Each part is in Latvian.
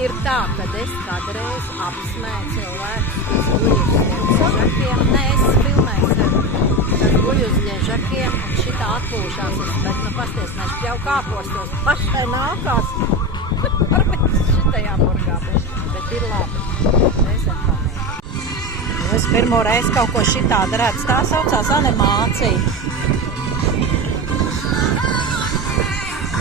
Ir tā, ka es kādreiz apsmēju cilvēkus, kas guļ uz ļežakiem. Nē, es filmēju sevi, kas guļ uz ļežakiem, un šitā atpūšās. Bet, nu, pasties, mēs jau kāpostos, pašai nākās. Varbūt šitajā burgā būs, bet ir labi. Reizēm pamēģinu. Es pirmo reizi kaut ko šitādu redzu. Tā saucās animācija.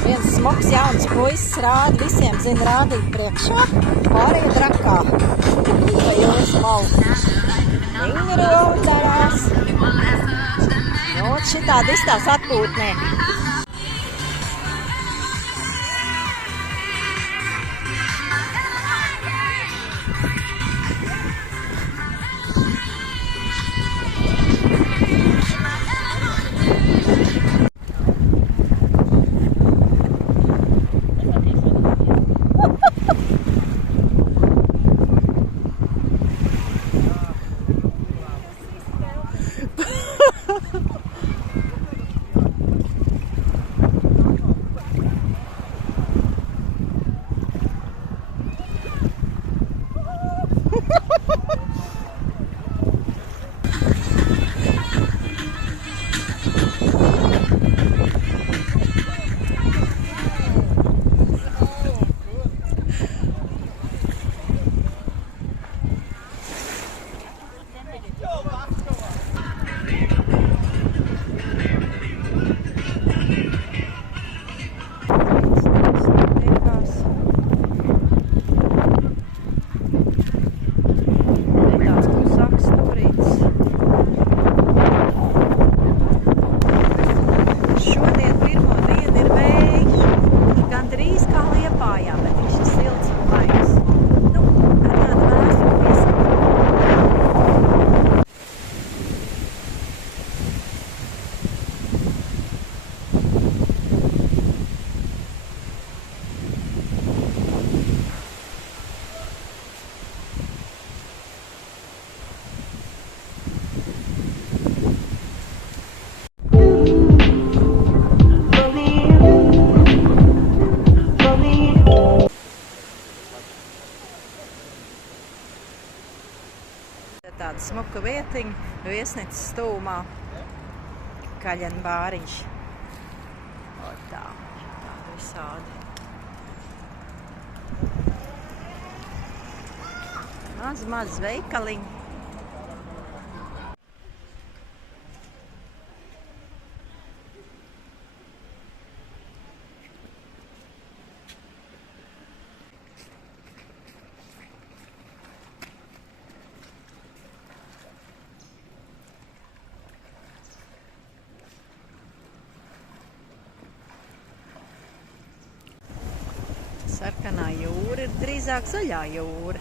Viens smogs jauns puisis rāda, visiem zina rādīt priekšā, pārējie drakā. Pa jūras malu. Viņi rūdarās. Nu, šitādi izstās atpūtnieki. Tāda smuka vietiņa, viesnīcas stūmā, kaļana bāriņš. O tā, tāda visādi. Maz veikaliņi. Sarkanā jūra ir drīzāk zaļā jūra.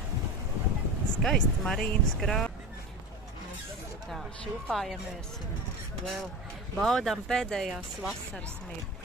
Skaisti marīnas krāsa. Tā, šūpājamies un vēl baudām pēdējās vasaras mirkli.